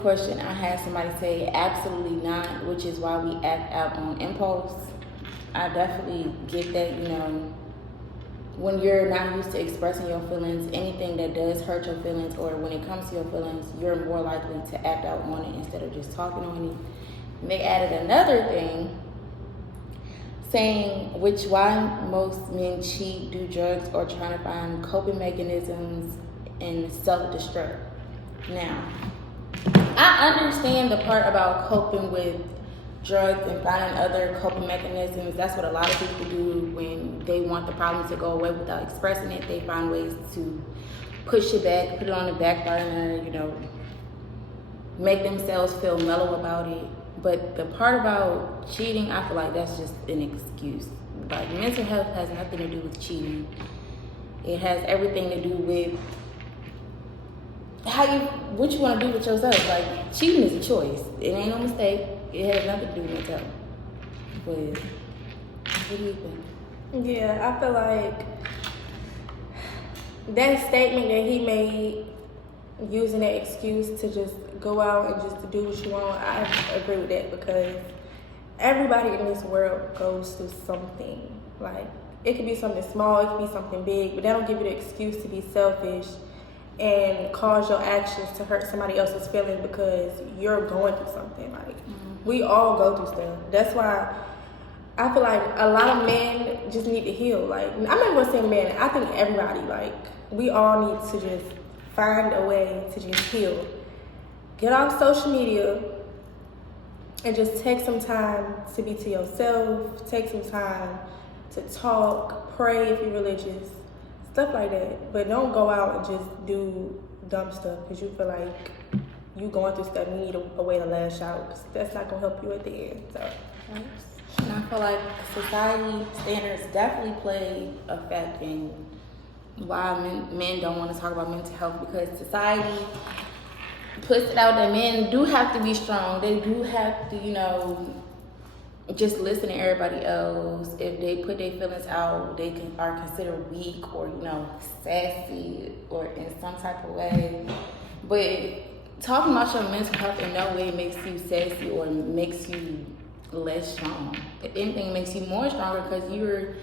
question, I had somebody say absolutely not, which is why we act out on impulse. I definitely get that, when you're not used to expressing your feelings, anything that does hurt your feelings, or when it comes to your feelings, you're more likely to act out on it instead of just talking on it. And they added another thing saying why most men cheat, do drugs, or trying to find coping mechanisms and self-destruct. Now, I understand the part about coping with drugs and finding other coping mechanisms. That's what a lot of people do when they want the problem to go away without expressing it. They find ways to push it back, put it on the back burner, make themselves feel mellow about it. But the part about cheating, I feel like that's just an excuse. Like, mental health has nothing to do with cheating. It has everything to do with what you want to do with yourself. Like, cheating is a choice. It ain't no mistake. It has nothing to do with mental health. But what do you think? Yeah, I feel like that statement that he made, using that excuse to just go out and just to do what you want, I agree with that, because everybody in this world goes through something. Like, it could be something small, it could be something big, but that don't give you the excuse to be selfish and cause your actions to hurt somebody else's feelings because you're going through something. Like, we all go through stuff. That's why I feel like a lot of men just need to heal. Like, I'm not going to say men, I think everybody, like, we all need to just find a way to just heal. Get off social media and just take some time to be to yourself. Take some time to talk, pray if you're religious, stuff like that. But don't go out and just do dumb stuff because you feel like you going through stuff and you need a way to lash out. 'Cause that's not going to help you at the end. So. And I feel like society standards definitely play a factor in why men don't want to talk about mental health, because society puts it out that men do have to be strong. They do have to, just listen to everybody else. If they put their feelings out, they are considered weak or, sassy or in some type of way. But talking about your mental health in no way makes you sassy or makes you less strong. If anything, it makes you more stronger because you're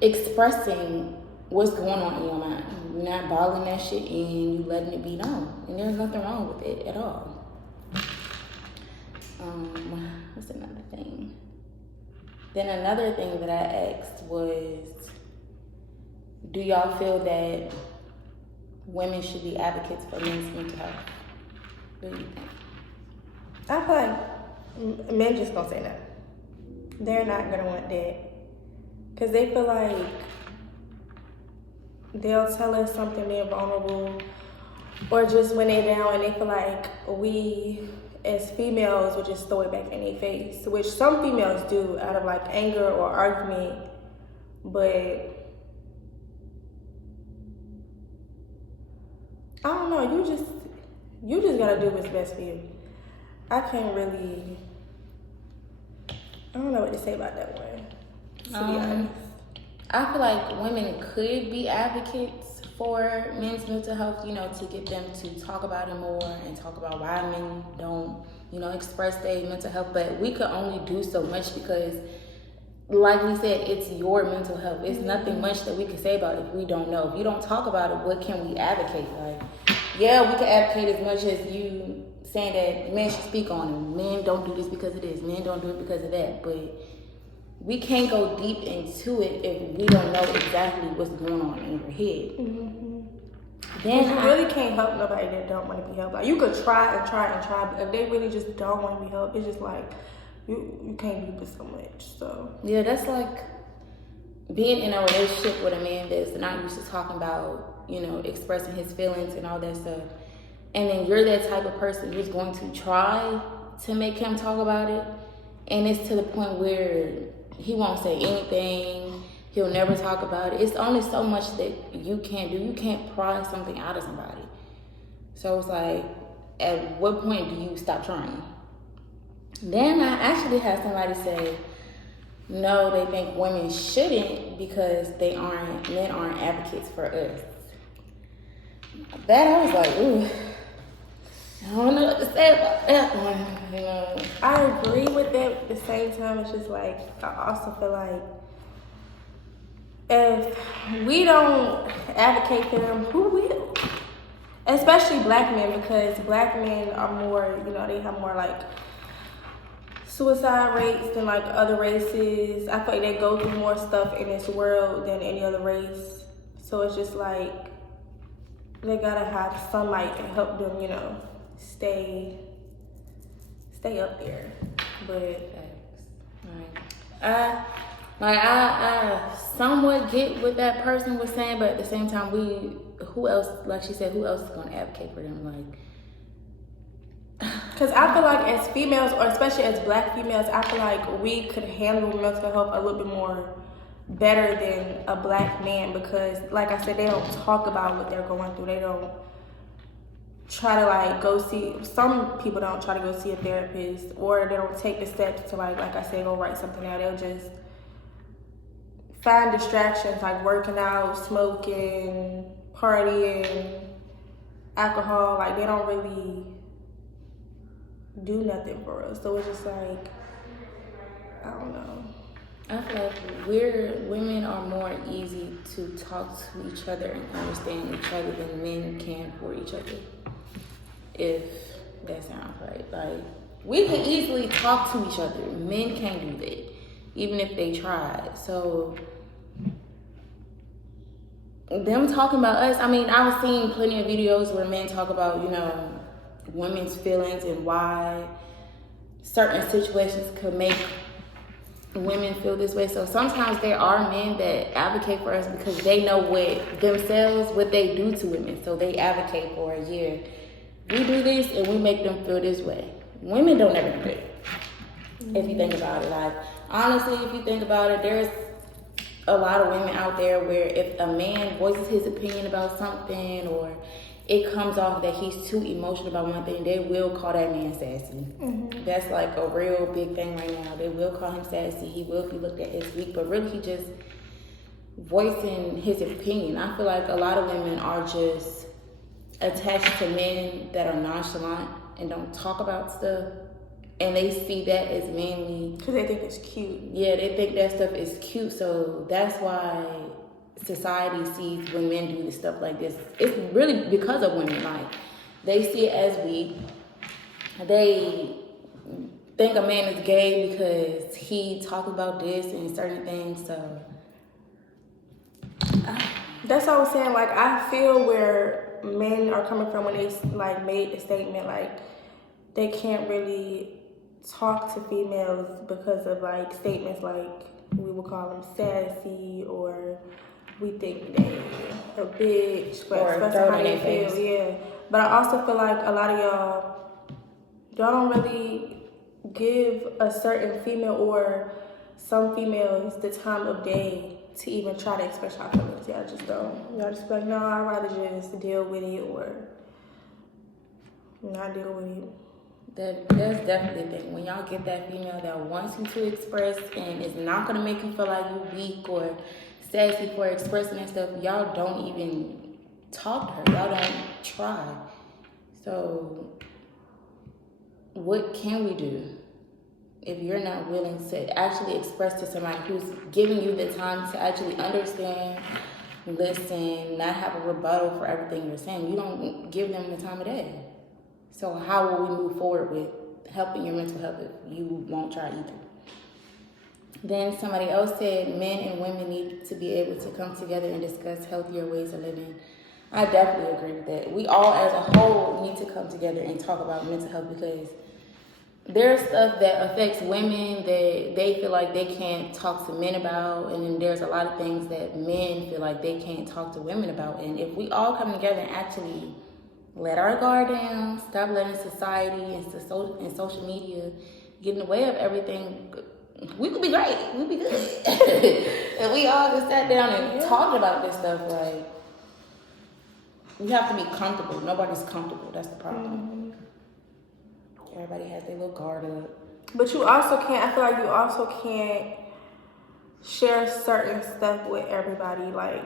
expressing what's going on in your mind. You're not bottling that shit in, you letting it be known. And there's nothing wrong with it at all. What's another thing? Then another thing that I asked was, do y'all feel that women should be advocates for men's mental health? What do you think? I feel like men just gonna say no. They're not gonna want that. Because they feel like they'll tell us something being vulnerable, or just when they're down and they feel like we as females would just throw it back in their face, which some females do out of like anger or argument. But I don't know, you just gotta do what's best for you. I don't know what to say about that one, to be honest. I feel like women could be advocates for men's mental health, to get them to talk about it more and talk about why men don't, express their mental health. But we could only do so much because, like we said, it's your mental health. It's nothing much that we can say about it if we don't know. If you don't talk about it, what can we advocate? Like, yeah, we can advocate as much as you saying that men should speak on it. Men don't do this because of this. Men don't do it because of that. But we can't go deep into it if we don't know exactly what's going on in your head. Mm-hmm. Then you really can't help nobody that don't want to be helped. Like, you could try, but if they really just don't want to be helped, it's just like you can't do this so much. So yeah, that's like being in a relationship with a man that's not used to talking about, expressing his feelings and all that stuff. And then you're that type of person who's going to try to make him talk about it. And it's to the point where he won't say anything. He'll never talk about it. It's only so much that you can't do. You can't pry something out of somebody. So it's like, at what point do you stop trying? Then I actually had somebody say, no, they think women shouldn't because men aren't advocates for us. That I was like, ooh. I don't know what to say about that one. You know, I agree with that. At the same time, it's just like I also feel like if we don't advocate for them, who will? Especially black men, because black men are more, you know, they have more like suicide rates than like other races. I feel like they go through more stuff in this world than any other race. So it's just like they gotta have somebody to help them, you know, stay up there. But I somewhat get what that person was saying, but at the same time, who else, like she said, who else is going to advocate for them? Like, because I feel like as females, or especially as black females, I feel like we could handle mental health a little bit more better than a black man, because like I said, they don't talk about what they're going through. They don't try to like go see, some people don't try to go see a therapist, or they don't take the steps to like I said, go write something out. They'll just find distractions like working out, smoking, partying, alcohol. Like they don't really do nothing for us. So it's just like, I don't know. I feel like women are more easy to talk to each other and understand each other than men can for each other. If that sounds right. Like, we can easily talk to each other. Men can't do that, even if they tried. So them talking about us, I mean, I've seen plenty of videos where men talk about, you know, women's feelings and why certain situations could make women feel this way. So sometimes there are men that advocate for us because they know what they do to women. So they advocate for us. Yeah, we do this and we make them feel this way. Women don't ever do that. If you think about it, like, honestly, if you think about it, there's a lot of women out there where if a man voices his opinion about something, or it comes off that he's too emotional about one thing, they will call that man sassy. Mm-hmm. That's like a real big thing right now. They will call him sassy. He will be looked at as weak, but really he just voicing his opinion. I feel like a lot of women are just attached to men that are nonchalant and don't talk about stuff, and they see that as manly because they think it's cute. Yeah, they think that stuff is cute, so that's why society sees when men do this stuff like this. It's really because of women. Like, they see it as weak. They think a man is gay because he talks about this and certain things. So that's what I was saying. Like, I feel where men are coming from when they like made the statement like they can't really talk to females because of like statements like we would call them sassy, or we think they a bitch, but expressing how they feel. Yeah, but I also feel like a lot of y'all don't really give a certain female or some females the time of day to even try to express our feelings. Y'all just don't. Y'all just be like, no, I'd rather just deal with it or not deal with it. That's definitely the thing. When y'all get that female that wants you to express and is not gonna make you feel like you're weak or sassy for expressing and stuff, y'all don't even talk to her. Y'all don't try. So what can we do if you're not willing to actually express to somebody who's giving you the time to actually understand, listen, not have a rebuttal for everything you're saying? You don't give them the time of day. So how will we move forward with helping your mental health if you won't try either? Then somebody else said men and women need to be able to come together and discuss healthier ways of living. I definitely agree with that. We all as a whole need to come together and talk about mental health, because there's stuff that affects women that they feel like they can't talk to men about, and then there's a lot of things that men feel like they can't talk to women about. And if we all come together and actually let our guard down, stop letting society and social media get in the way of everything, we could be great. We'd be good. If we all just sat down and talked about this stuff, like, we have to be comfortable. Nobody's comfortable. That's the problem. Mm-hmm. Everybody has their little guard up. But you also can't, I feel like you also can't share certain stuff with everybody. Like,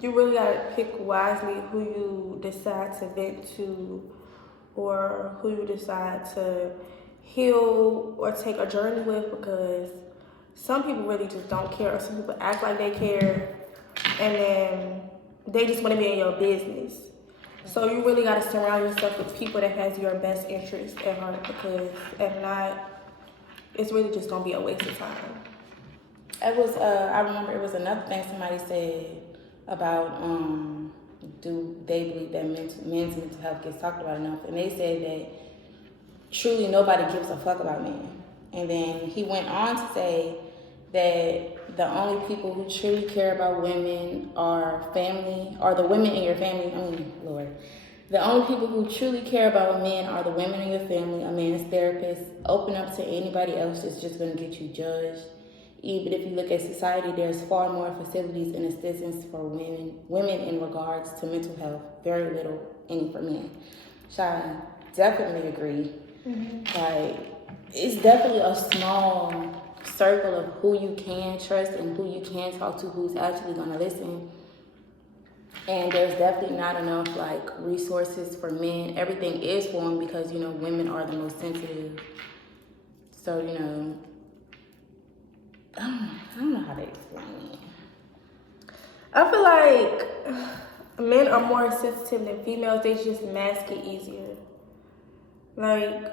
you really gotta pick wisely who you decide to vent to, or who you decide to heal or take a journey with, because some people really just don't care, or some people act like they care, and then they just want to be in your business. So you really got to surround yourself with people that has your best interest at heart, because if not, it's really just going to be a waste of time. It was, I remember it was another thing somebody said about, do they believe that men's mental health gets talked about enough? And they said that truly nobody gives a fuck about men. And then he went on to say that the only people who truly care about women are family, or the women in your family. Lord. The only people who truly care about men are the women in your family, a man's therapist. Open up to anybody else is just going to get you judged. Even if you look at society, there's far more facilities and assistance for women in regards to mental health. Very little any for men. So I definitely agree. Mm-hmm. Like, it's definitely a small circle of who you can trust and who you can talk to, who's actually going to listen. And there's definitely not enough like resources for men. Everything is for them because, you know, women are the most sensitive. So, you know, I don't know how to explain it. I feel like men are more sensitive than females. They just mask it easier. Like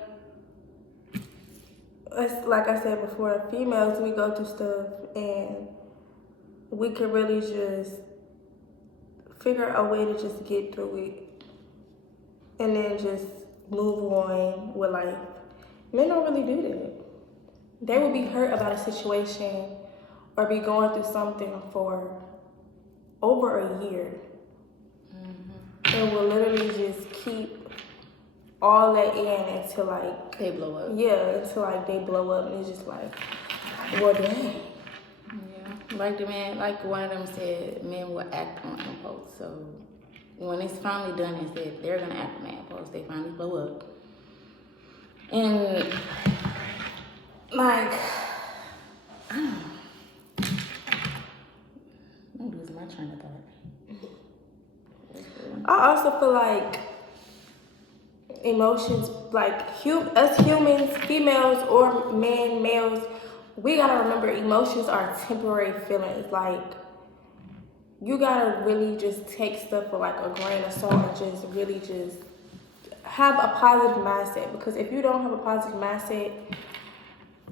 I said before, females, we go through stuff and we can really just figure out a way to just get through it and then just move on with life. Men don't really do that. They will be hurt about a situation or be going through something for over a year. Mm-hmm. And will literally just keep all that in until like they blow up. Yeah, until like they blow up, and it's just like, well, dang. Yeah, like the man, like one of them said, men will act on impulse. So when it's finally done and said they're gonna act on impulse, they finally blow up. And like, I don't know. I'm losing my train of thought. I also feel like emotions, like us humans, females or males, we gotta remember emotions are temporary feelings. Like, you gotta really just take stuff with like a grain of salt and just really just have a positive mindset. Because if you don't have a positive mindset,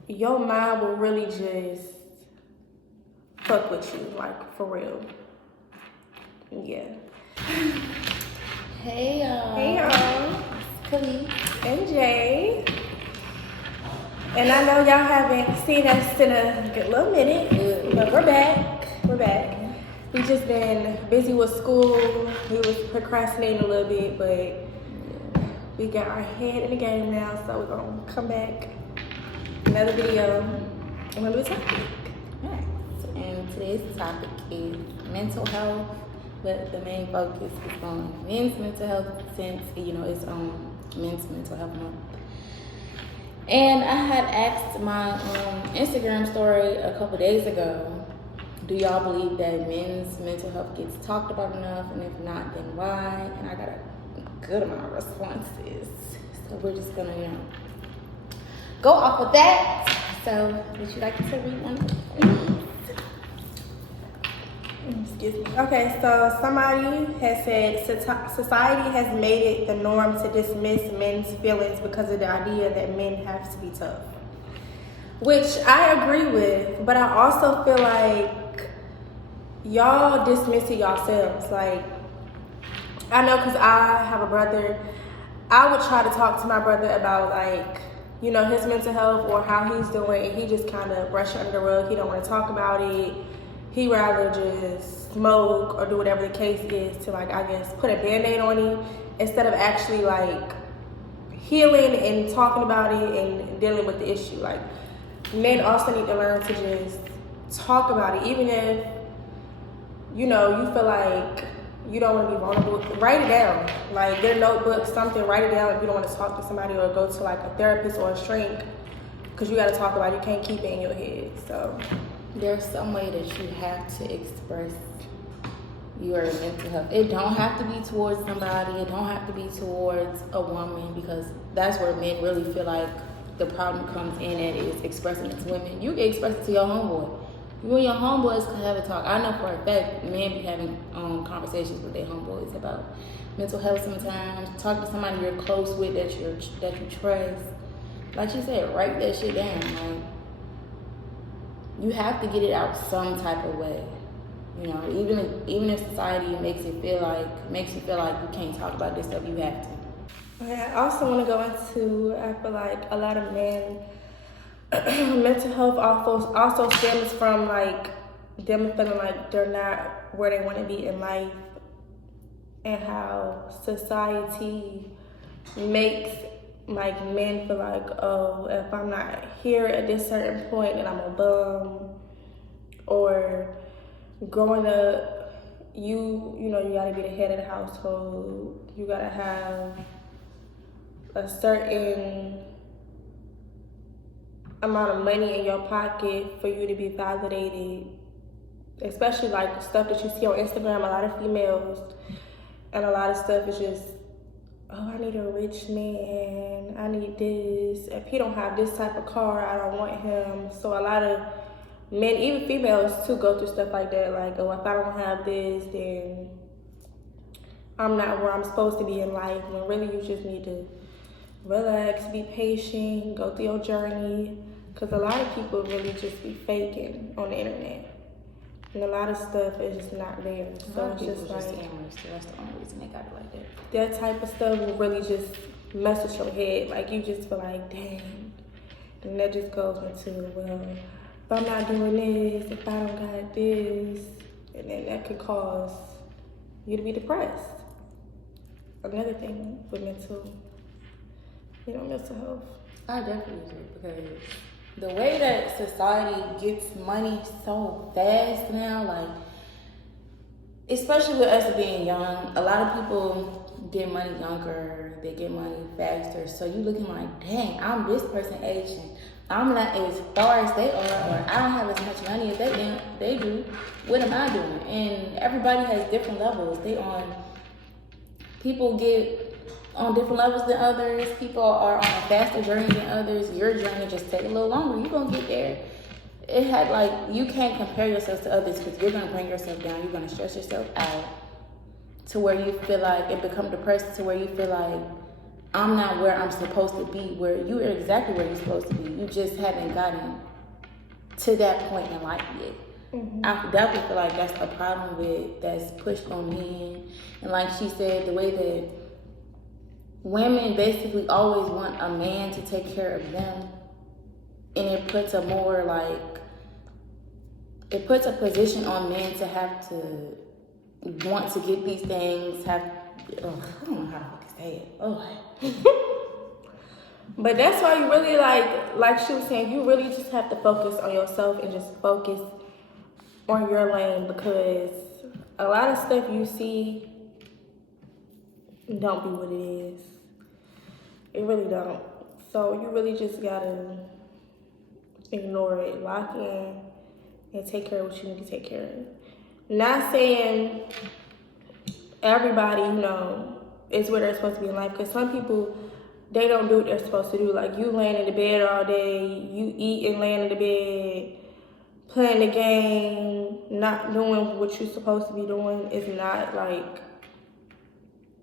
your mind will really just fuck with you, like, for real. Yeah. Hey y'all. Hey y'all. Khalid and Jay. And I know y'all haven't seen us in a good little minute, but we're back. We're back. We just been busy with school. We was procrastinating a little bit, but we got our head in the game now, so we're gonna come back. Another video. I'm gonna do a topic. Yes. And today's topic is mental health, but the main focus is on men's mental health since, you know, it's Men's Mental Health Month. And I had asked my Instagram story a couple days ago, do y'all believe that men's mental health gets talked about enough? And if not, then why? And I got a good amount of responses. So we're just gonna, you know, go off of that. So would you like to read one? Excuse me. Okay, so somebody has said society has made it the norm to dismiss men's feelings because of the idea that men have to be tough. Which I agree with, but I also feel like y'all dismiss it yourselves. Like, I know because I have a brother, I would try to talk to my brother about, like, you know, his mental health or how he's doing, and he just kind of brush it under the rug. He don't want to talk about it. He rather just smoke or do whatever the case is to, like, I guess, put a Band-Aid on it instead of actually, like, healing and talking about it and dealing with the issue. Like, men also need to learn to just talk about it. Even if, you know, you feel like you don't want to be vulnerable, write it down. Like, get a notebook, something, write it down if you don't want to talk to somebody or go to, like, a therapist or a shrink, because you got to talk about it. You can't keep it in your head, so... There's some way that you have to express your mental health. It don't have to be towards somebody. It don't have to be towards a woman, because that's where men really feel like the problem comes in at, is expressing it to women. You can express it to your homeboy. You and your homeboys can have a talk. I know for a fact men be having conversations with their homeboys about mental health sometimes. Talk to somebody you're close with that you trust. Like she said, write that shit down. Like, you have to get it out some type of way. You know, even if society makes you feel like you can't talk about this stuff, you have to. I also want to go into, I feel like a lot of men, mental health also stems from like them feeling like they're not where they want to be in life, and how society makes like men feel like, oh, if I'm not here at this certain point, then I'm a bum. Or growing up, you know, you gotta be the head of the household. You gotta have a certain amount of money in your pocket for you to be validated. Especially like stuff that you see on Instagram, a lot of females, and a lot of stuff is just, oh, I need a rich man, I need this. If he don't have this type of car, I don't want him. So a lot of men, even females too, go through stuff like that. Like, oh, if I don't have this, then I'm not where I'm supposed to be in life. When really you just need to relax, be patient, go through your journey. Because a lot of people really just be faking on the internet. And a lot of stuff is just not there. So it's just like, scammers, so that's the only reason they got it like that. That type of stuff will really just mess with your head. Like, you just feel like, dang. And that just goes into, well, if I'm not doing this, if I don't got this, and then that could cause you to be depressed. Another thing with mental health. I definitely agree, because the way that society gets money so fast now, like, especially with us being young, a lot of people get money younger, they get money faster. So you looking like, dang, I'm this person age and I'm not as far as they are, or I don't have as much money as they do. What am I doing? And everybody has different levels. People get on different levels than others. People are on a faster journey than others. Your journey just take a little longer. You're gonna get there. It had like, you can't compare yourself to others, because you're gonna bring yourself down. You're gonna stress yourself out to where you feel like, and become depressed to where you feel like, I'm not where I'm supposed to be, where you are exactly where you're supposed to be. You just haven't gotten to that point in life yet. Mm-hmm. I definitely feel like that's a problem that's pushed on men. And like she said, the way that women basically always want a man to take care of them, and it puts a position on men to have to want to get these things, I don't know how to fucking say it. But that's why you really like she was saying, you really just have to focus on yourself and just focus on your lane, because a lot of stuff you see don't be what it is. It really don't. So you really just gotta ignore it, lock in, and take care of what you need to take care of. Not saying everybody, is where they're supposed to be in life, because some people, they don't do what they're supposed to do. Like, you laying in the bed all day, you eat and laying in the bed, playing the game, not doing what you're supposed to be doing is not like,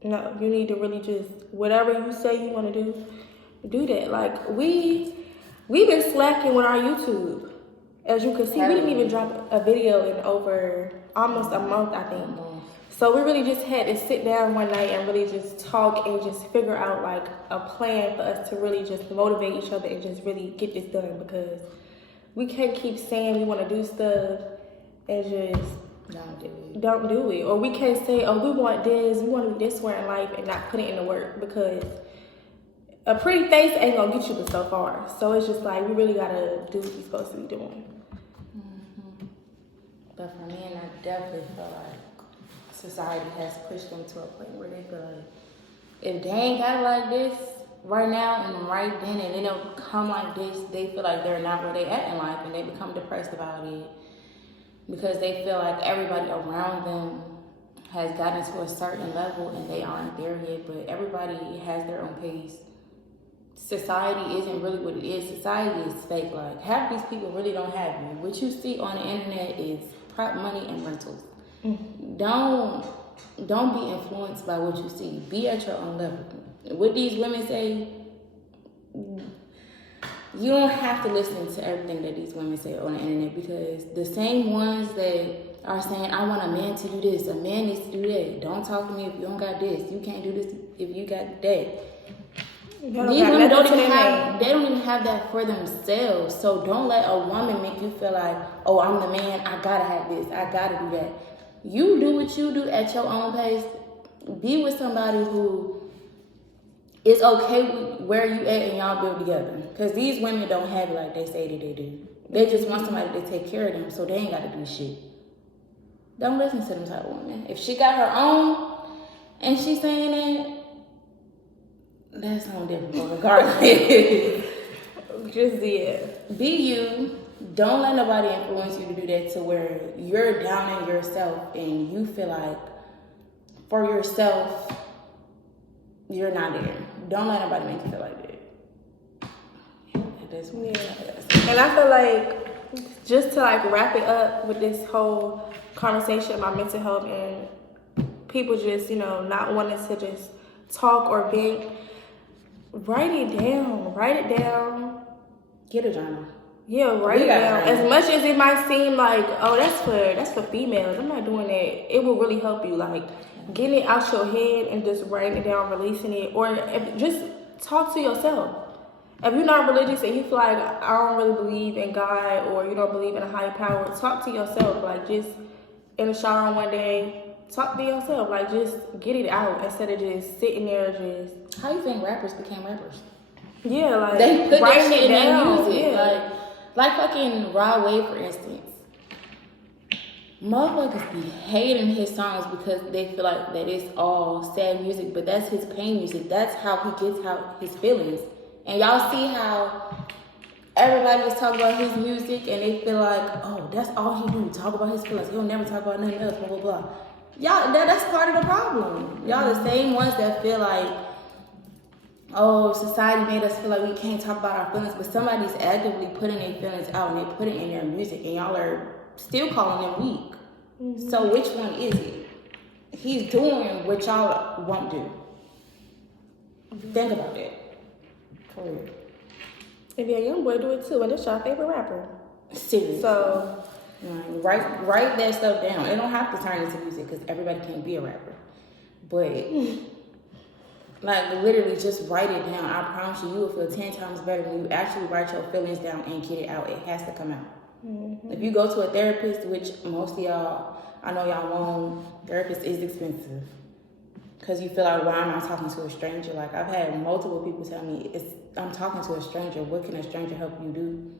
no, you need to really just, whatever you say you want to do that. Like, we've been slacking with our YouTube. As you can see, we didn't even drop a video in over almost a month, I think. So we really just had to sit down one night and really just talk and just figure out like a plan for us to really just motivate each other and just really get this done, because we can't keep saying we want to do stuff and just don't do it. Or we can't say, oh, we want this, we want to be this way in life, and not put it in the work, because a pretty face ain't gonna get you but so far. So it's just like, we really gotta do what we're supposed to be doing. Mm-hmm. But for me, and I definitely feel like society has pushed them to a point where they feel like, if they ain't got it like this right now and right then, and they don't come like this, they feel like they're not where they at in life, and they become depressed about it, because they feel like everybody around them has gotten to a certain level and they aren't there yet, but everybody has their own pace. Society isn't really what it is. Society is fake. Like, half these people really don't have you. What you see on the internet is prop money and rentals. Don't be influenced by what you see. Be at your own level. What these women say, you don't have to listen to everything that these women say on the internet, because the same ones that are saying, I want a man to do this, a man needs to do that. Don't talk to me if you don't got this. You can't do this if you got that. These women don't even have that for themselves. So don't let a woman make you feel like, oh, I'm the man, I gotta have this, I gotta do that. You do what you do at your own pace. Be with somebody who is okay with where you at and y'all build together. Because these women don't have it like they say that they do. They just want somebody to take care of them, so they ain't gotta do shit. Don't listen to them type of women. If she got her own and she's saying that, that's no different, but regardless. Just, yeah. Be you. Don't let nobody influence you to do that, to where you're down in yourself and you feel like for yourself, you're not there. Don't let nobody make you feel like that. Yeah. And I feel like, just to like wrap it up with this whole conversation about mental health and people just, not wanting to just talk or vent, write it down. Get a journal. Yeah, write it down. As much as it might seem like, oh, that's for females, I'm not doing that. It will really help you, like getting it out your head and just writing it down, releasing it, or just talk to yourself. If you're not religious and you feel like, I don't really believe in God, or you don't believe in a higher power, talk to yourself. Like, just in the shower one day, talk to yourself. Like, just get it out instead of just sitting there just. How you think rappers became rappers? Yeah, like they put that shit in their music. Yeah. Like fucking Rod Wave, for instance. Motherfuckers be hating his songs because they feel like that it's all sad music, but that's his pain music. That's how he gets out his feelings. And y'all see how everybody is talking about his music and they feel like, oh, that's all he do, talk about his feelings. He'll never talk about nothing else, blah, blah, blah. Y'all, that's part of the problem. Y'all the same ones that feel like, oh, society made us feel like we can't talk about our feelings, but somebody's actively putting their feelings out and they put it in their music, and y'all are still calling them weak. Mm-hmm. So which one is it? He's doing what y'all won't do. Think about it. For real. If your young boy do it too, and it's your favorite rapper. Seriously. So write that stuff down. It don't have to turn into music because everybody can't be a rapper. But like literally just write it down. I promise you will feel 10 times better when you actually write your feelings down and get it out. It has to come out. Mm-hmm. If you go to a therapist, which most of y'all, I know y'all won't, therapist is expensive. Because you feel like, why am I talking to a stranger? Like, I've had multiple people tell me, I'm talking to a stranger. What can a stranger help you do?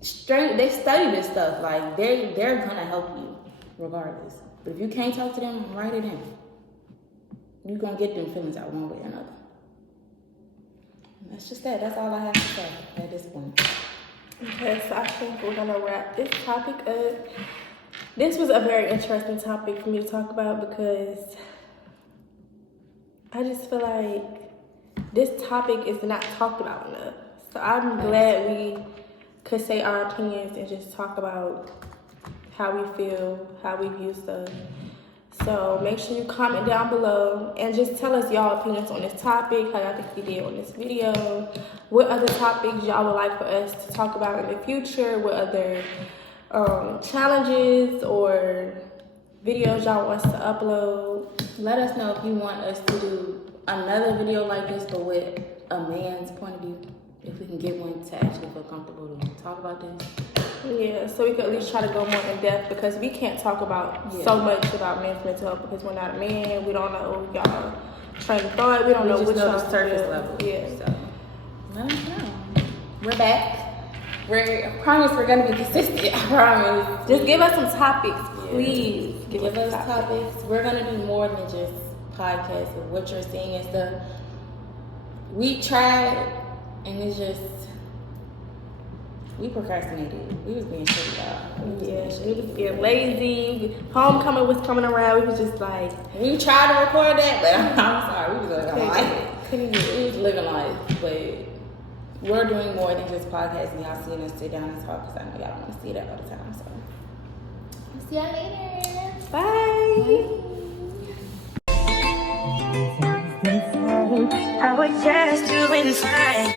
They study this stuff. Like, they're going to help you regardless. But if you can't talk to them, write it in. You're going to get them feelings out one way or another. And that's just that. That's all I have to say at this point. Okay, so I think we're going to wrap this topic up. This was a very interesting topic for me to talk about because I just feel like this topic is not talked about enough. So I'm glad we could say our opinions and just talk about how we feel, how we view stuff. So make sure you comment down below and just tell us y'all opinions on this topic, how y'all think we did on this video, what other topics y'all would like for us to talk about in the future, what other challenges or videos y'all want us to upload. Let us know if you want us to do another video like this, but with a man's point of view. If we can get one to actually feel comfortable to talk about this. Yeah, so we could at least try to go more in depth because we can't talk about so much about men's mental health because we're not a man. We don't know y'all train of thought. We don't know which the surface level. Yeah. So let us know. We're back. I promise we're gonna be consistent. I promise. Just give us some topics, please. Give us topics. We're gonna do more than just podcasts of what you're seeing and stuff. We tried, and it's just We procrastinated. We was being shitty, y'all. Yeah, we was getting lazy. Homecoming was coming around. We was just like, We tried to record that, but I'm sorry. We was living life. couldn't do it. We was living life, but we're doing more than just podcasting. Y'all seeing us sit down and talk because I know y'all don't want to see that all the time. So, see y'all later. Bye. I was just doing fine.